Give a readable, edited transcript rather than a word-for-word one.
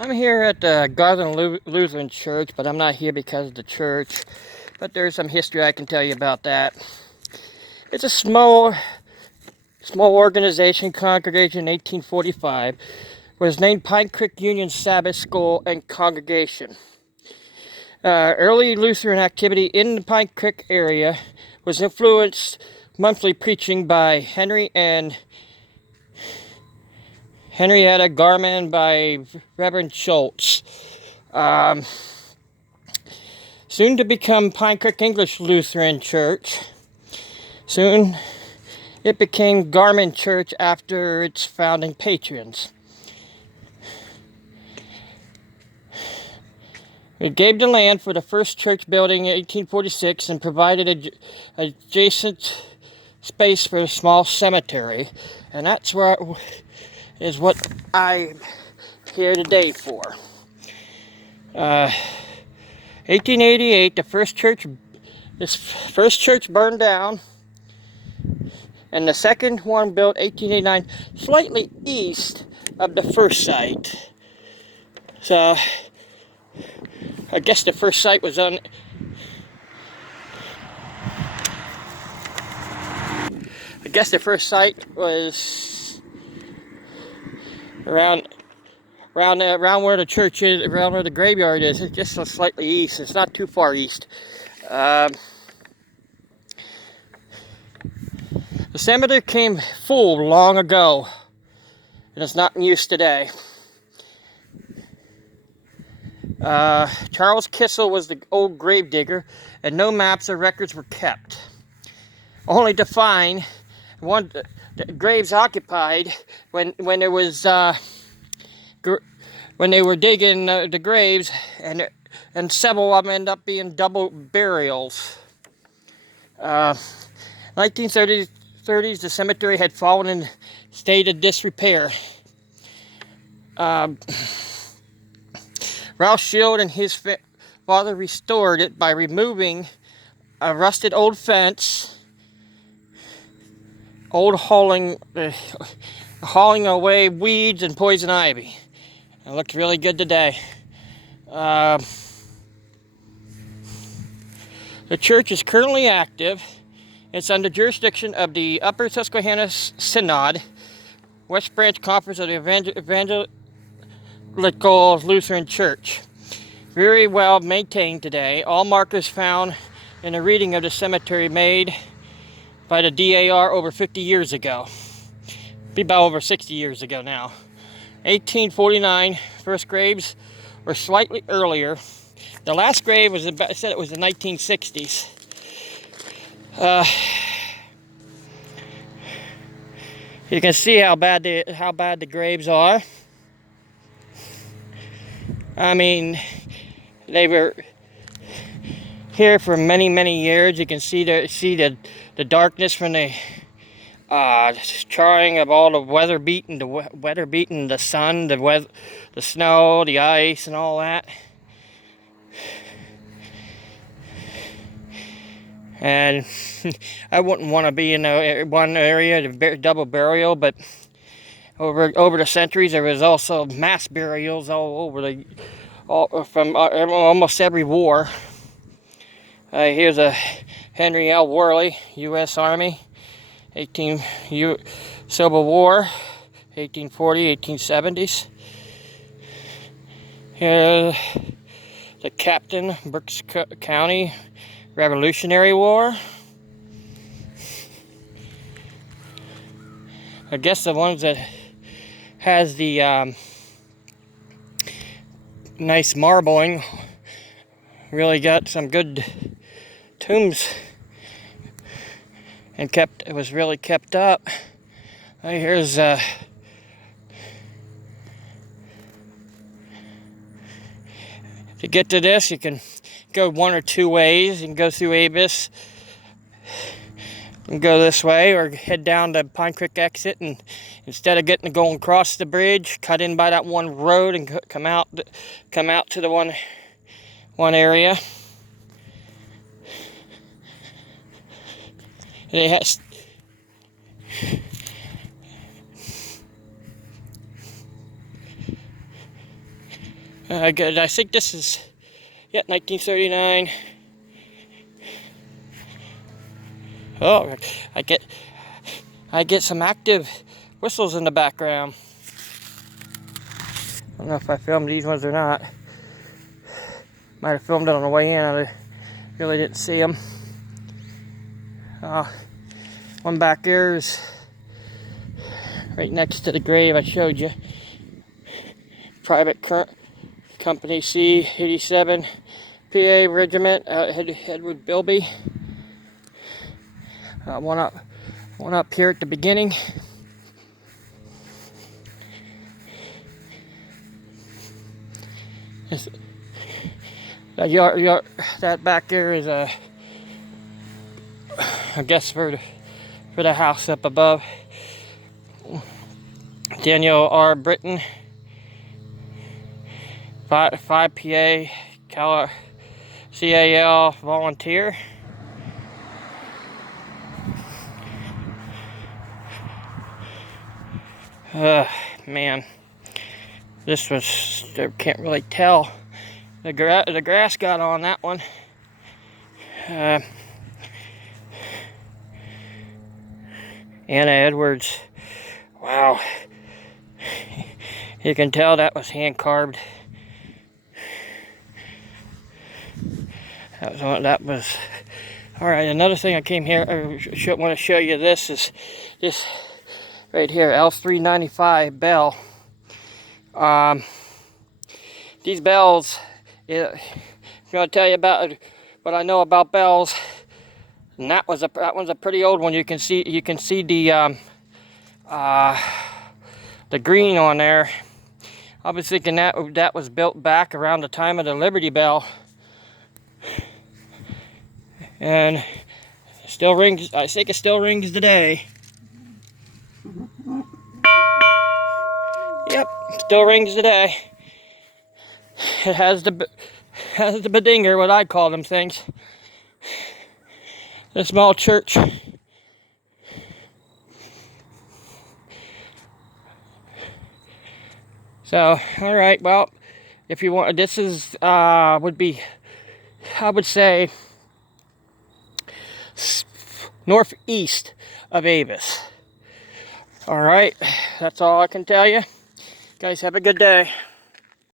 I'm here at the Garman Lutheran Church, but I'm not here because of the church. But there's some history I can tell you about that. It's a small organization, congregation in 1845. Was named Pine Creek Union Sabbath School and Congregation. Early Lutheran activity in the Pine Creek area was influenced monthly preaching by Henrietta Garman by Reverend Schultz. Soon to become Pine Creek English Lutheran Church. Soon it became Garman Church after its founding patrons. It gave the land for the first church building in 1846 and provided adjacent space for a small cemetery. And that's what I'm here today for. 1888, this first church burned down, and the second one built 1889, slightly east of the first site. So I guess the first site was around where the church is, around where the graveyard is. It's just so slightly east. It's not too far east. The cemetery came full long ago, and it's not in use today. Charles Kissel was the old grave digger, and no maps or records were kept. Only to find the graves occupied when there was when they were digging the graves, and several of them end up being double burials. 1930s, the cemetery had fallen in state of disrepair. Ralph Shield and his father restored it by removing a rusted old fence, hauling away weeds and poison ivy. It looks really good today. The church is currently active. It's under jurisdiction of the Upper Susquehanna Synod, West Branch Conference of the Evangelical Lutheran Church. Very well maintained today. All markers found in a reading of the cemetery made by the DAR over 50 years ago. Be about over 60 years ago now. 1849, first graves were slightly earlier. The last grave was said it was the 1960s. You can see how bad the graves are. I mean, they were here for many years. You can see the darkness from the charring of all the weather beaten, the sun, the snow, the ice, and all that. And I wouldn't want to be in one area, the double burial, but over the centuries there was also mass burials from almost every war. Here's a Henry L. Worley, U.S. Army, Civil War, 1840, 1870s. Here's the captain, Berks County, Revolutionary War. I guess the ones that has the nice marbling really got some good tombs and it was really kept up. Here's to get to this, you can go one or two ways. You can go through Avis and go this way, or head down the Pine Creek exit, and instead of going across the bridge, cut in by that one road and come out to the one area. It has I think this is, yeah, 1939. Oh, I get some active whistles in the background. I don't know if I filmed these ones or not. Might have filmed it on the way in. I really didn't see them. One back there is right next to the grave I showed you. Private Company C-87 PA Regiment out at Edward Bilby. One up here at the beginning. That back there is I guess for the house up above. Daniel R. Britton, 5 PA CAL volunteer. Man, this was, I can't really tell. The grass got on that one. Anna Edwards. Wow. You can tell that was hand carved. That was all right. Another thing I came here, I want to show you this is this right here, L395 bell. These bells, I'm going to tell you about what I know about bells. And that one's a pretty old one. You can see the green on there. I was thinking that was built back around the time of the Liberty Bell, and it still rings. I think it still rings today. Yep, still rings today. It has the bedinger, what I call them things. The small church. So, all right, well, if you want, this is, would be, I would say, northeast of Avis. All right, that's all I can tell you. Guys, have a good day.